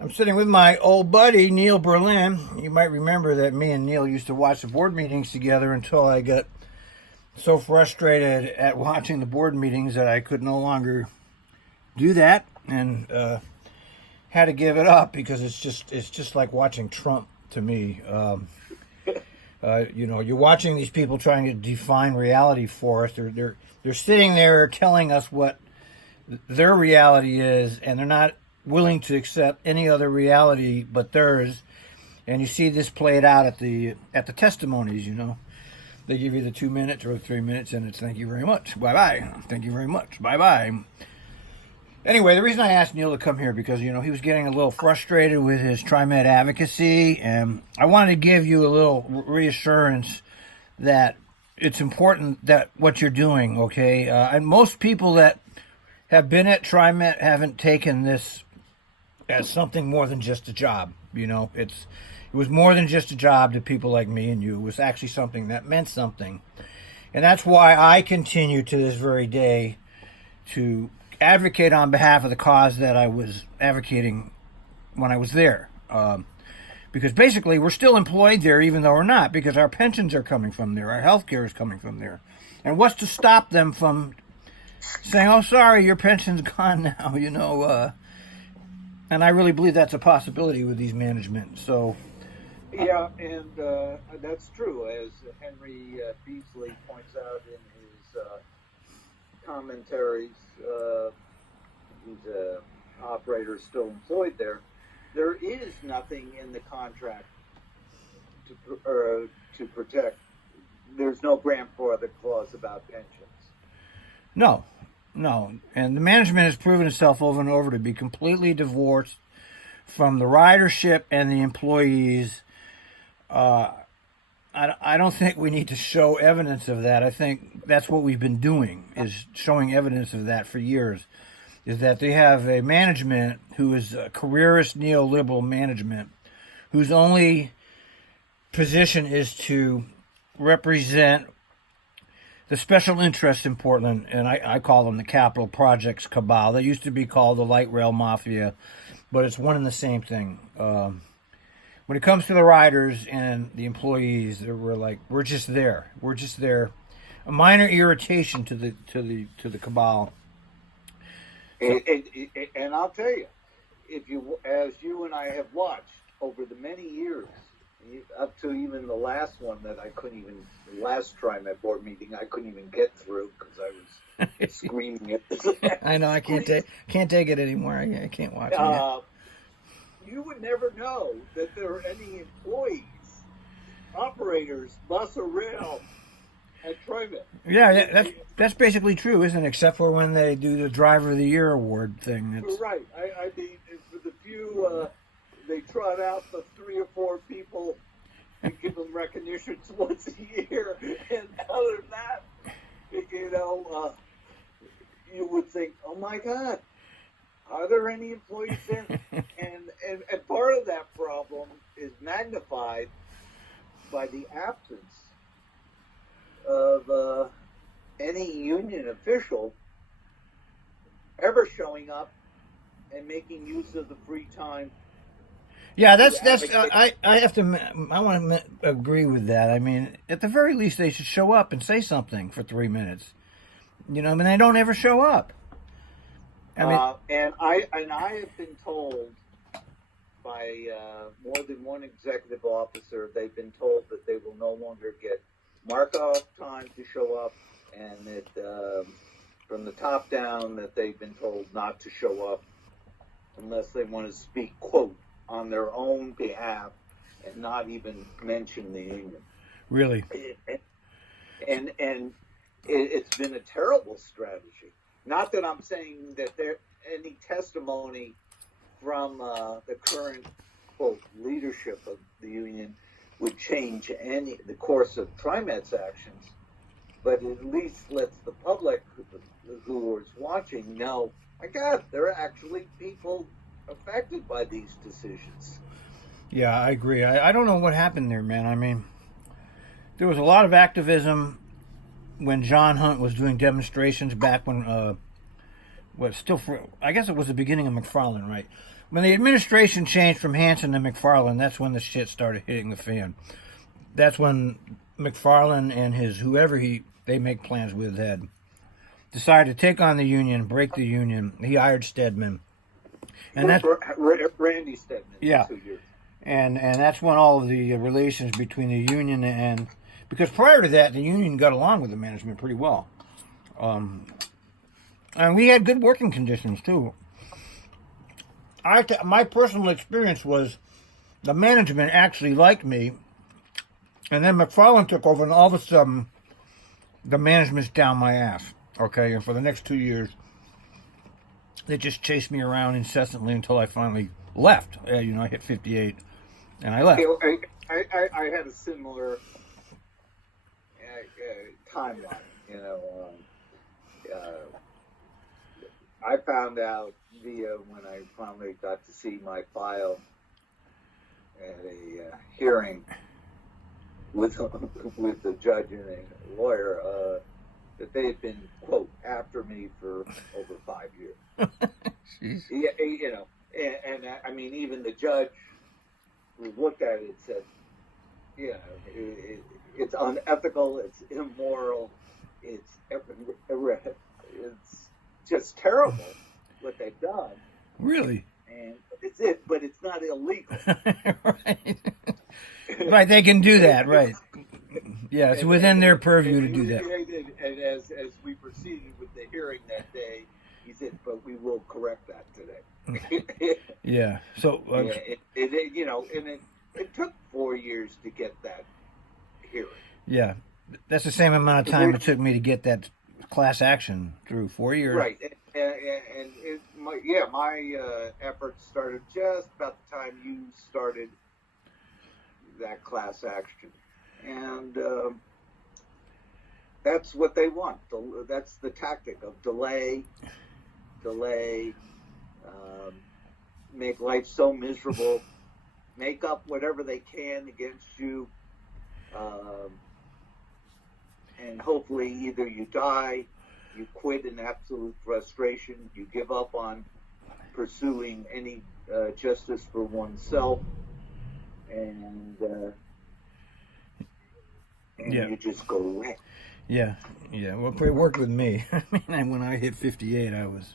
I'm sitting with my old buddy, Neal Berlin. You might remember that me and Neal used to watch the board meetings together until I got so frustrated at watching the board meetings that I could no longer do that and had to give it up because it's just like watching Trump to me. You're watching these people trying to define reality for us. They're sitting there telling us what their reality is, and they're not willing to accept any other reality but theirs. And you see this played out at the testimonies. They give you the 2 minutes or 3 minutes, and it's thank you very much, bye bye, thank you very much, bye bye. Anyway, the reason I asked Neal to come here because he was getting a little frustrated with his Trimet advocacy, and I wanted to give you a little reassurance that it's important that what you're doing, okay? And most people that have been at Trimet haven't taken this as something more than just a job. It was more than just a job to people like me and you. It was actually something that meant something. And that's why I continue to this very day to advocate on behalf of the cause that I was advocating when I was there. Because basically we're still employed there even though we're not, because our pensions are coming from there, our health care is coming from there. And what's to stop them from saying, oh, sorry, your pension's gone now, and I really believe that's a possibility with these management. So, yeah, and that's true, as Henry Beasley points out in his commentaries. He's an operator still employed there. There is nothing in the contract to protect. There's no grandfather clause about pensions. No. And the management has proven itself over and over to be completely divorced from the ridership and the employees. I don't think we need to show evidence of that. I think that's what we've been doing, is showing evidence of that for years, is that they have a management who is a careerist neoliberal management whose only position is to represent the special interests in Portland, and I call them the Capital Projects Cabal. They used to be called the Light Rail Mafia, but it's one and the same thing. When it comes to the riders and the employees, we're just there. We're just there. A minor irritation to the cabal. So, and I'll tell you, as you and I have watched over the many years, up to even the last one that the last Trimet board meeting, I couldn't even get through because I was screaming at this. I know, I can't take it anymore. I can't watch it. You would never know that there are any employees, operators, bus or rail at Trimet. Yeah, that's basically true, isn't it? Except for when they do the Driver of the Year award thing. Right. I mean, for the few, they trot out the 3 or 4 people and give them recognitions once a year. And other than that, you would think, oh my God, are there any employees in? And part of that problem is magnified by the absence of any union official ever showing up and making use of the free time. Yeah, I want to agree with that. I mean, at the very least, they should show up and say something for 3 minutes. They don't ever show up. And I have been told by more than one executive officer, they've been told that they will no longer get mark-off time to show up, and that from the top down that they've been told not to show up unless they want to speak, quote, on their own behalf and not even mention the union. Really? And it's been a terrible strategy. Not that I'm saying that there any testimony from the current, quote, leadership of the union would change the course of Trimet's actions, but it at least lets the public who is watching know, my God, there are actually people affected by these decisions. Yeah, I agree. I don't know what happened there, man. I mean, there was a lot of activism when John Hunt was doing demonstrations back when, I guess it was the beginning of McFarland, right? when the administration changed from Hansen to McFarland, that's when the shit started hitting the fan. That's when McFarland and his whoever they make plans with had decided to take on the union, break the union. He hired Stedman, and that's Randy Stedman. Yeah. 2 years. And that's when all of the relations between the union and, because prior to that, the union got along with the management pretty well, and we had good working conditions too. My personal experience was the management actually liked me, and then McFarland took over, and all of a sudden, the management's down my ass. Okay, and for the next 2 years, they just chased me around incessantly until I finally left. I hit 58, and I left. I had a similar timeline. I found out when I finally got to see my file at a hearing with the judge and a lawyer that they had been, quote, after me for over 5 years. Yeah, and I mean, even the judge who looked at it said, it's unethical, it's immoral, it's just terrible what they've done. Really? But it's not illegal. Right. Right, they can do that, right. Yeah, it's within their purview to do that. And as we proceeded with the hearing that day, he said, but we will correct that today. Yeah, so... it took 4 years to get that hearing. Yeah, that's the same amount of time it took me to get that class action through. 4 years. Right, my efforts started just about the time you started that class action, and that's what they want. That's the tactic of delay, make life so miserable, make up whatever they can against you, and hopefully either you die, you quit in absolute frustration, you give up on pursuing any justice for oneself, and you just go away. Yeah. Well, it worked with me. I mean, when I hit 58, I was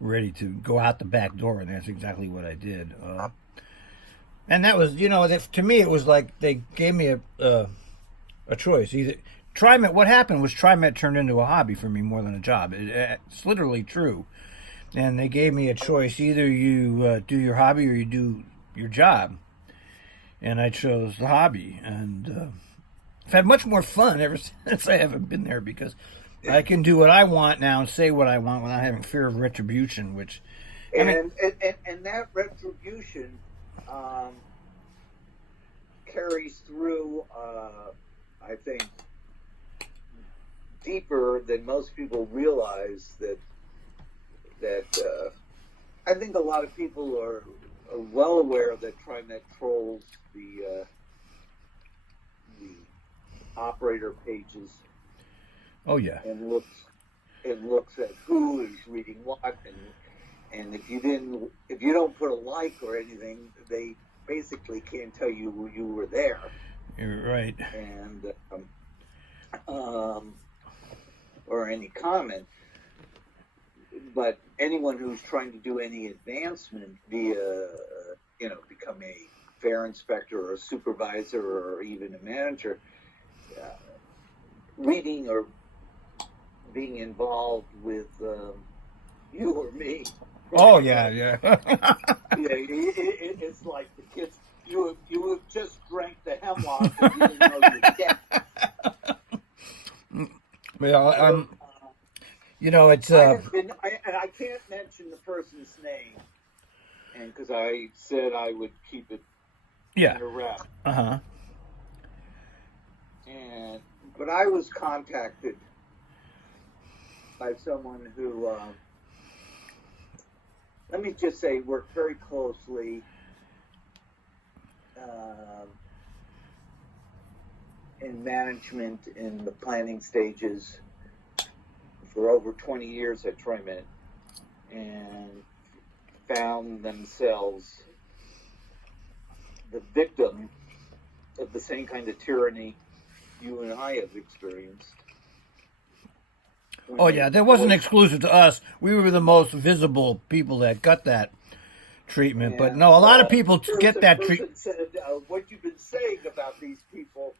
ready to go out the back door, and that's exactly what I did. And that was, to me, it was like they gave me a choice. Either Trimet. What happened was Trimet turned into a hobby for me more than a job. It's literally true. And they gave me a choice: either you do your hobby or you do your job. And I chose the hobby, and I've had much more fun ever since I haven't been there, because I can do what I want now and say what I want without having fear of retribution. Which, and that retribution carries through, I think, deeper than most people realize. That I think a lot of people are well aware that Trimet trolls the operator pages. Oh yeah. And looks at who is reading what, and if you don't put a like or anything, they basically can't tell you you were there. You're right. And or any comment. But anyone who's trying to do any advancement via, become a fair inspector or a supervisor or even a manager, reading or being involved with you or me. Oh yeah. It's like the kids. You have just drank the hemlock and you didn't know you're dead. It's. And I can't mention the person's name, and because I said I would keep it under wraps. But I was contacted by someone who, let me just say, worked very closely in management in the planning stages for over 20 years at Trimet, and found themselves the victim of the same kind of tyranny you and I have experienced. Oh yeah, that wasn't exclusive to us. We were the most visible people that got that treatment. But no, a lot of people get that treatment. Said, what you've been saying about these people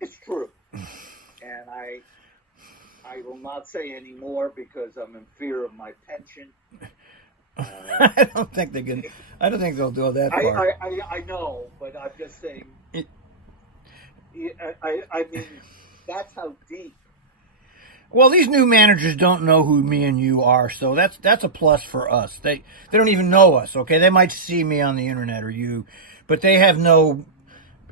is true, and I will not say any more because I'm in fear of my pension. I don't think they can. I don't think they'll go that far. I know, but I'm just saying. I mean, that's how deep. Well, these new managers don't know who me and you are, so that's a plus for us. They don't even know us. Okay, they might see me on the internet or you, but they have no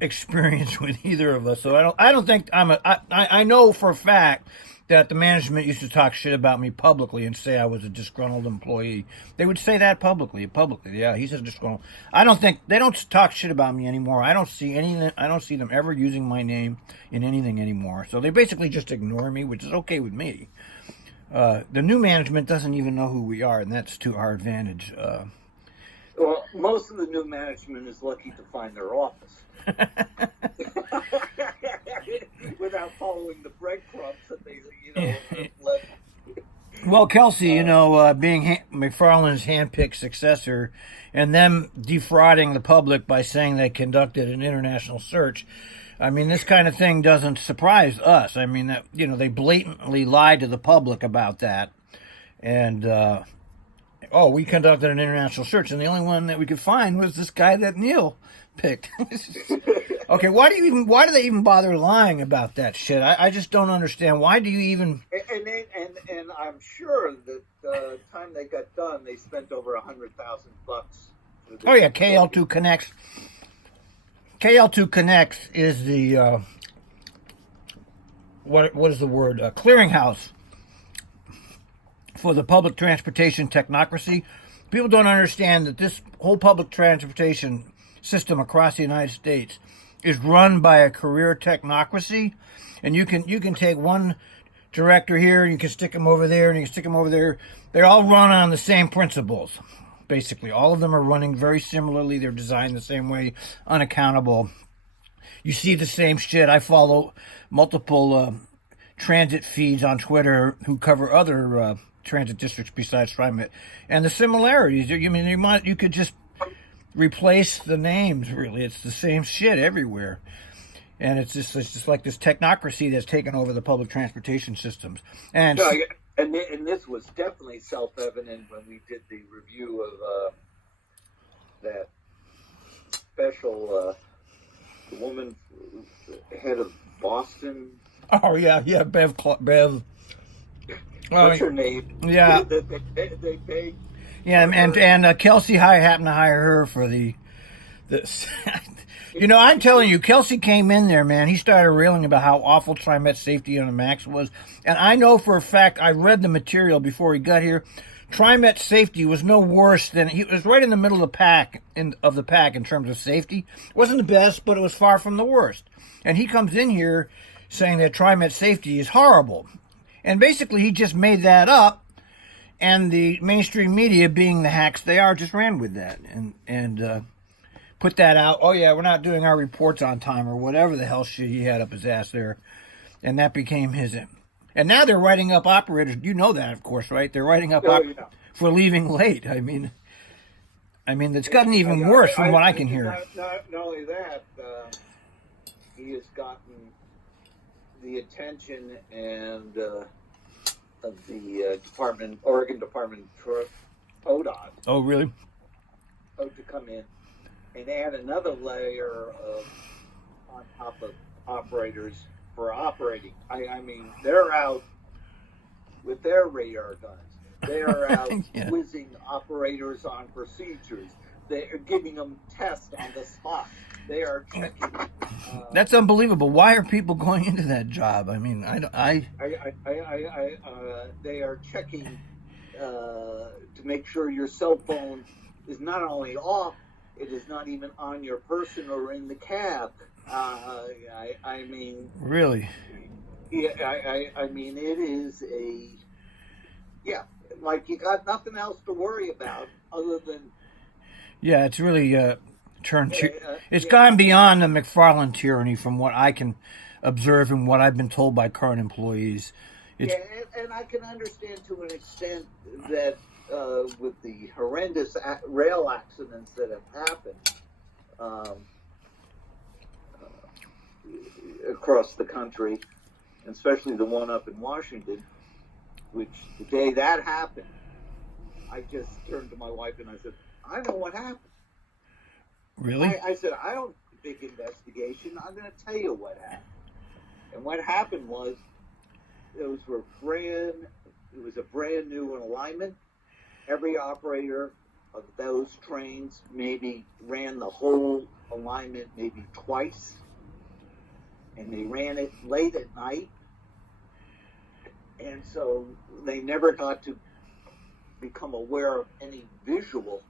experience with either of us. So I don't think I know for a fact that the management used to talk shit about me publicly and say I was a disgruntled employee. They would say that publicly. Yeah, he's a disgruntled. I don't think they don't talk shit about me anymore. I don't see anything. I don't see them ever using my name in anything anymore. So they basically just ignore me, which is okay with me. The new management doesn't even know who we are, and that's to our advantage. Well, most of the new management is lucky to find their office. Without following the breadcrumbs that they, left. Well, Kelsey, being McFarland's handpicked successor and them defrauding the public by saying they conducted an international search, I mean, this kind of thing doesn't surprise us. I mean, they blatantly lied to the public about that. And, we conducted an international search, and the only one that we could find was this guy that Neal picked. Okay, why do they even bother lying about that shit? I just don't understand. Why do you even? And I'm sure that the time they got done, they spent over $100,000. Oh yeah, KL2 Connects. KL2 Connects is the what is the word? Clearinghouse for the public transportation technocracy. People don't understand that this whole public transportation system across the United States is run by a career technocracy, and you can take one director here and you can stick them over there and you can stick them over there. They all run on the same principles. Basically, all of them are running very similarly. They're designed the same way, unaccountable. You see the same shit. I follow multiple transit feeds on Twitter who cover other transit districts besides Trimet, and the similarities. You could just replace the names. Really, it's the same shit everywhere, and it's just like this technocracy that's taken over the public transportation systems. And this was definitely self-evident when we did the review of that special the woman head of Boston. Oh yeah, Bev. What's her name? Yeah. They paid. Yeah, and Kelsey happened to hire her for the I'm telling you, Kelsey came in there, man. He started railing about how awful Trimet safety on the MAX was. And I know for a fact, I read the material before he got here. Trimet safety was no worse than, he was right in the middle of the pack in terms of safety. It wasn't the best, but it was far from the worst. And he comes in here saying that Trimet safety is horrible. And basically he just made that up. And the mainstream media, being the hacks they are, just ran with that and put that out. Oh yeah, we're not doing our reports on time or whatever the hell shit he had up his ass there, and that became his. And now they're writing up operators. You know that, of course, right? They're writing up for leaving late. I mean, it's gotten even worse from what I can hear. Not only that, he has gotten the attention and. Of the Oregon Department of ODOT. Oh, really? To come in and add another layer on top of operators for operating. I mean, they're out with their radar guns. They are out quizzing operators on procedures. They are giving them tests on the spot. They are checking. That's unbelievable. Why are people going into that job? I mean, they are checking to make sure your cell phone is not only off, it is not even on your person or in the cab. I mean, really? Yeah, I mean, it is like you got nothing else to worry about other than Yeah, it's really turned. It's yeah, gone beyond the McFarland tyranny, from what I can observe and what I've been told by current employees. It's yeah, and I can understand to an extent that with the horrendous rail accidents that have happened um, across the country, especially the one up in Washington, which the day that happened, I just turned to my wife and I said, I know what happened. really I said, I don't do a big investigation. I'm going to tell you what happened. And what happened was it was a brand new alignment. Every operator of those trains maybe ran the whole alignment maybe twice. And they ran it late at night. And so they never got to become aware of any visual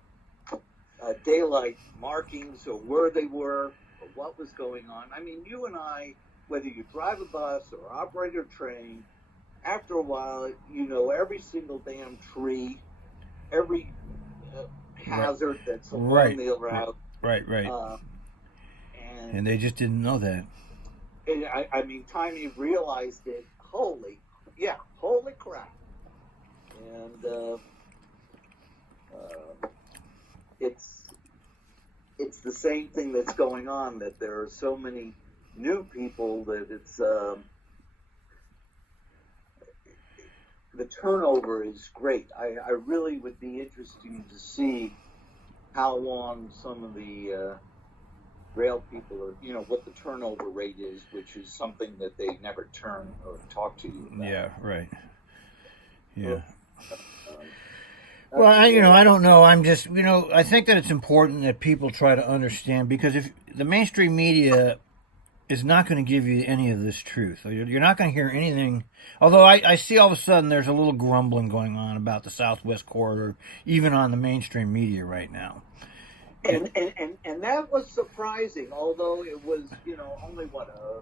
daylight markings or where they were or what was going on. I mean, you and I, whether you drive a bus or operate a train, after a while, you know every single damn tree, every hazard that's along the route. Right. And they just didn't know that. And I mean, time you realized it, holy crap. And it's the same thing that's going on, that there are so many new people that it's the turnover is great. I really would be interested to see how long some of the rail people are, you know, what the turnover rate is, which is something that they never turn or talk to you about. Yeah, right. Yeah. Well, I don't know. I'm just, I think that it's important that people try to understand, because if the mainstream media is not going to give you any of this truth, you're not going to hear anything. Although I see all of a sudden there's a little grumbling going on about the Southwest Corridor, even on the mainstream media right now. And that was surprising, although it was, only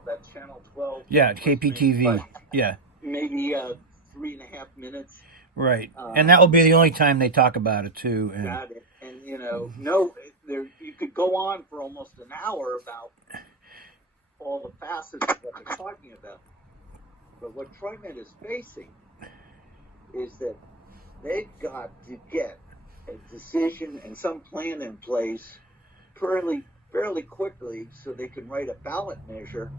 that Channel 12. Yeah, KPTV. Yeah. Maybe 3.5 minutes. Right. And that will be the only time they talk about it, too. And, got it. And, you could go on for almost an hour about all the facets of what they're talking about. But what Trimet is facing is that they've got to get a decision and some plan in place fairly quickly so they can write a ballot measure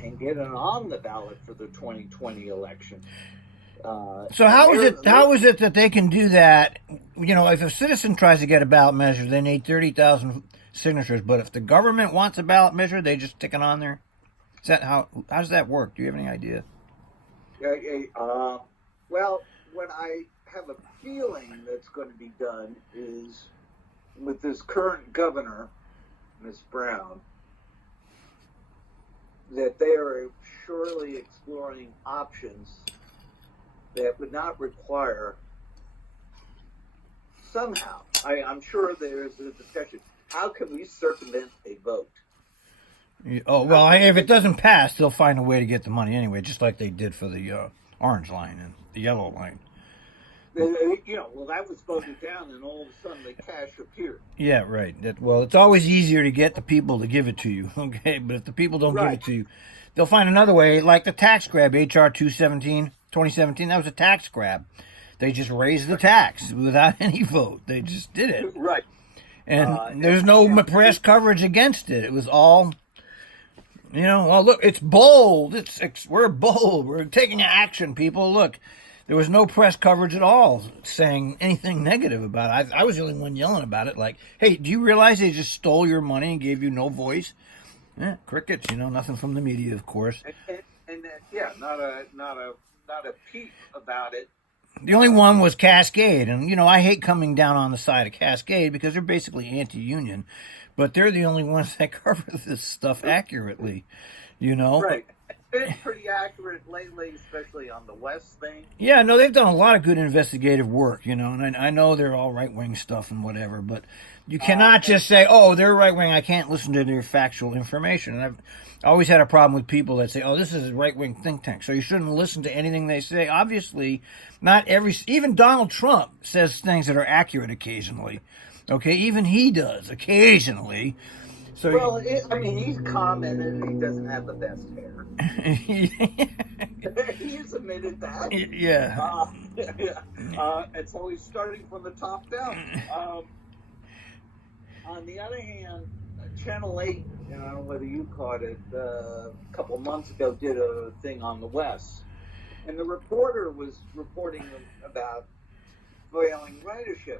and get it on the ballot for the 2020 election. So how is it that they can do that? If a citizen tries to get a ballot measure, they need 30,000 signatures. But if the government wants a ballot measure, they just stick it on there. Is that how does that work? Do you have any idea? Well, what I have a feeling that's going to be done is with this current governor, Ms. Brown, that they are surely exploring options that would not require, somehow, I'm sure there's a discussion, how can we circumvent a vote? Oh, well, if it doesn't pass, they'll find a way to get the money anyway, just like they did for the orange line and the yellow line. That was voted down, and all of a sudden the cash appeared. Yeah, right. It's always easier to get the people to give it to you, okay? But if the people don't give it to you, they'll find another way, like the tax grab, HR 2017, that was a tax grab. They just raised the tax without any vote. They just did it. Right. And there's no press coverage against it. It was all, well, look, it's bold. We're bold. We're taking action, people. Look, there was no press coverage at all saying anything negative about it. I was the only one yelling about it. Like, hey, do you realize they just stole your money and gave you no voice? Crickets, nothing from the media, of course. And not a peep about it. The only one was Cascade, and I hate coming down on the side of Cascade because they're basically anti-union, but they're the only ones that cover this stuff accurately, Right. been pretty accurate lately, especially on the West thing. Yeah, no, they've done a lot of good investigative work, and I know they're all right wing stuff and whatever, but you cannot And just say, "Oh, they're right wing. I can't listen to their factual information." And I've always had a problem with people that say, "Oh, this is a right wing think tank, so you shouldn't listen to anything they say." Obviously, not even Donald Trump says things that are accurate occasionally. Okay, even he does occasionally. So, well, I mean, he's commented he doesn't have the best hair. He's admitted that. yeah, Uh, and so he's starting from the top down. On the other hand, Channel 8, and I don't know whether you caught it, a couple of months ago, did a thing on the West. And the reporter was reporting about failing ridership.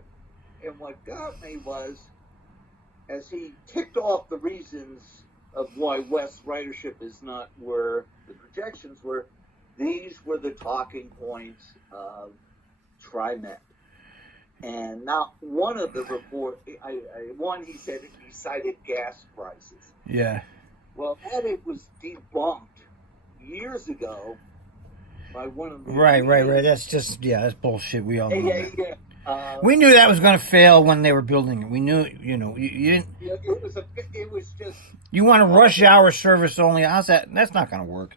And what got me was, as he ticked off the reasons of why West ridership is not where the projections were, these were the talking points of Trimet. And not one of the one he said he cited gas prices. yeah. Well, that it was debunked years ago by one of the Right. That's just that's bullshit. We all know that. yeah. We knew that was going to fail when they were building it. We knew, you didn't. It was just. You want a rush hour service only? How's that? That's not going to work.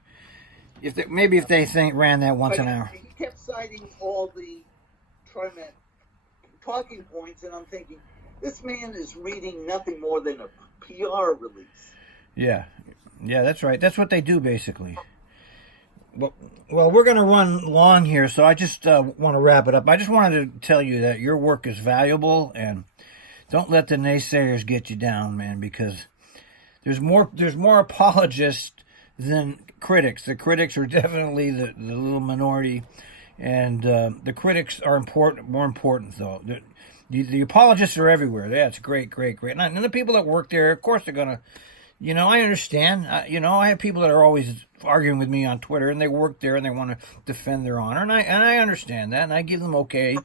If they ran that once an hour. He kept citing all the Trimet talking points, and I'm thinking, this man is reading nothing more than a PR release. Yeah, that's right. That's what they do basically. Well, we're going to run long here, so I just want to wrap it up. I just wanted to tell you that your work is valuable, and don't let the naysayers get you down, man, because there's more apologists than critics. The critics are definitely the little minority, and the critics are more important, though. The apologists are everywhere. Yeah, it's great. And the people that work there, of course, they're going to, I understand. I have people that are always arguing with me on Twitter, and they work there, and they want to defend their honor, and I understand that, and I give them okay,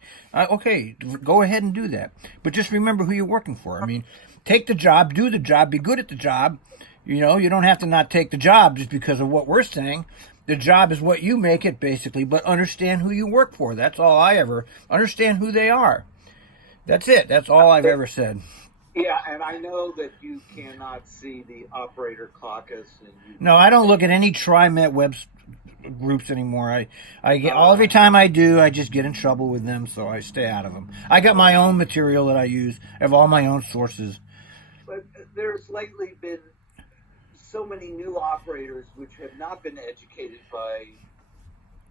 go ahead and do that. But just remember who you're working for. I mean, take the job, do the job, be good at the job. You don't have to not take the job just because of what we're saying. The job is what you make it, basically, but understand who you work for. That's all I ever understand who they are. That's it. That's all I've ever said. Yeah, and I know that you cannot see the operator caucus. No, I don't look at any Trimet web groups anymore. I get every time I do, I just get in trouble with them, so I stay out of them. I got my own material that I use. I have all my own sources. But there's lately been so many new operators which have not been educated by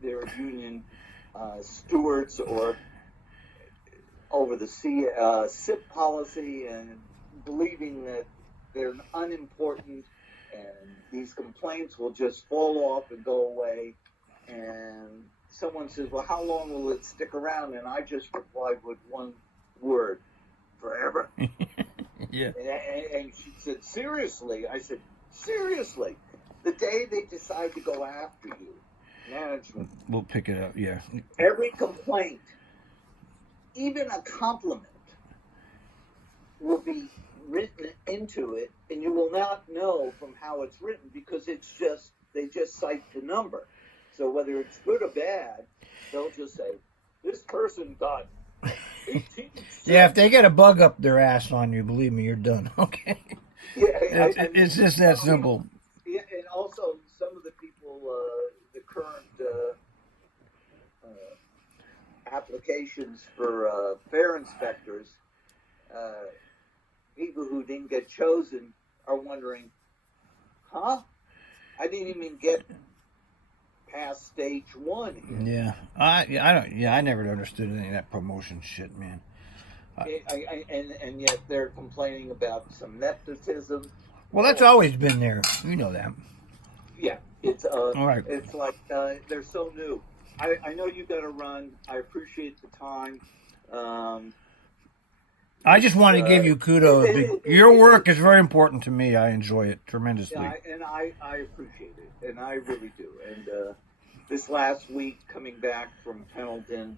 their union stewards or over the SIP policy, and believing that they're unimportant and these complaints will just fall off and go away. And someone says, well, how long will it stick around? And I just replied with one word: forever. Yeah. And she said, seriously? I said, seriously. The day they decide to go after you, management, we'll pick it up. Yeah. Every complaint, even a compliment, will be written into it, and you will not know from how it's written, because they just cite the number. So whether it's good or bad, they'll just say, this person got 18. Yeah, if they get a bug up their ass on you, believe me, you're done. Okay. Yeah, it's just that simple. Yeah, and also some of the people, the current applications for fare inspectors, people who didn't get chosen are wondering, I didn't even get past stage one here. Yeah, I never understood any of that promotion shit, man. And yet they're complaining about some nepotism. Well, that's always been there. You know that. Yeah, it's all right. It's like they're so new. I know you got to run. I appreciate the time. I just want to give you kudos. Your work is very important to me. I enjoy it tremendously. Yeah, and I appreciate it, and I really do. And this last week, coming back from Pendleton,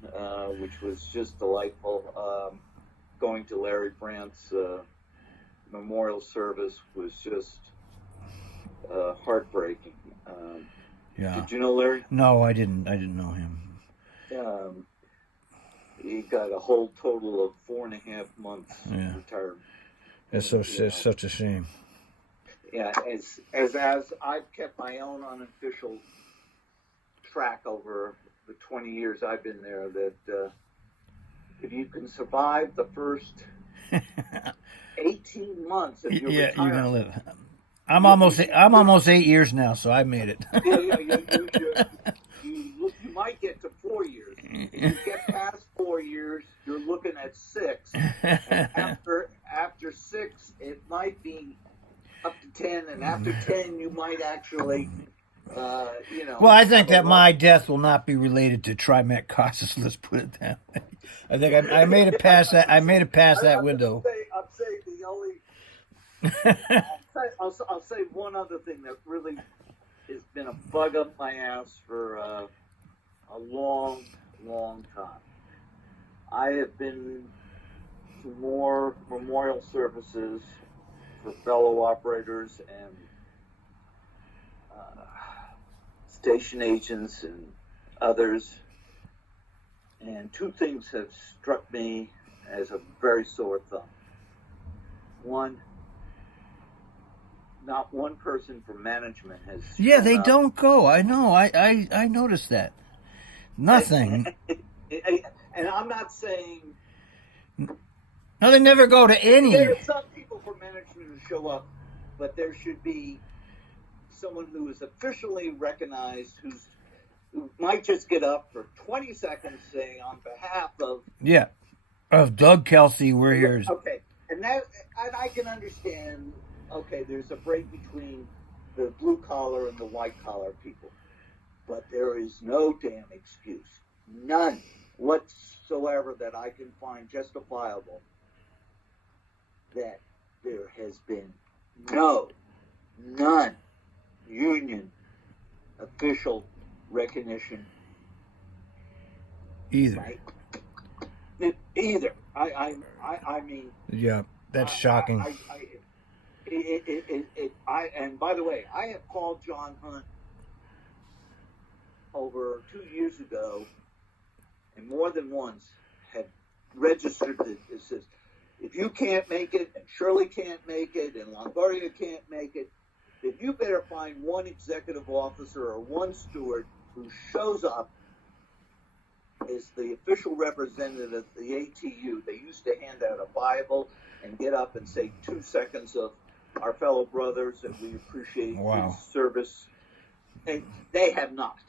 which was just delightful, going to Larry Brandt's memorial service was just heartbreaking. Yeah. Did you know Larry? No, I didn't. I didn't know him. He got a whole total of 4.5 months Yeah. retirement. It's such a shame. Yeah, as I've kept my own unofficial track over the 20 years I've been there, that if you can survive the first 18 months of your Yeah, you're gonna retirement, live. I'm almost 8 years now, so I made it. you might get to 4 years. If you get past 4 years, you're looking at 6, and after 6, it might be up to 10, and after 10, you might actually, Well, I think that my death will not be related to Trimet causes. Let's put it that way. I think I made it past that. I made it past that window. I'll say the only. I'll say one other thing that really has been a bug up my ass for a long, long time. I have been to more memorial services for fellow operators and station agents and others, and two things have struck me as a very sore thumb. One, not one person from management has. Yeah, they don't go. I know. I noticed that. Nothing. And I'm not saying. No, they never go to any. There are some people from management who show up, but there should be someone who is officially recognized, who might just get up for 20 seconds saying on behalf of. Yeah. Of Doug Kelsey, we're here. Okay. And I can understand, okay, there's a break between the blue collar and the white collar people. But there is no damn excuse, none whatsoever that I can find justifiable, that there has been none union official recognition. Either. Right? Either. I mean. Yeah, that's shocking. And by the way, I have called John Hunt over 2 years ago, and more than once had registered that it says, if you can't make it, and Shirley can't make it, and Longoria can't make it, then you better find one executive officer or one steward who shows up as the official representative of the ATU. They used to hand out a Bible and get up and say 2 seconds of our fellow brothers, and we appreciate his service. And they have not.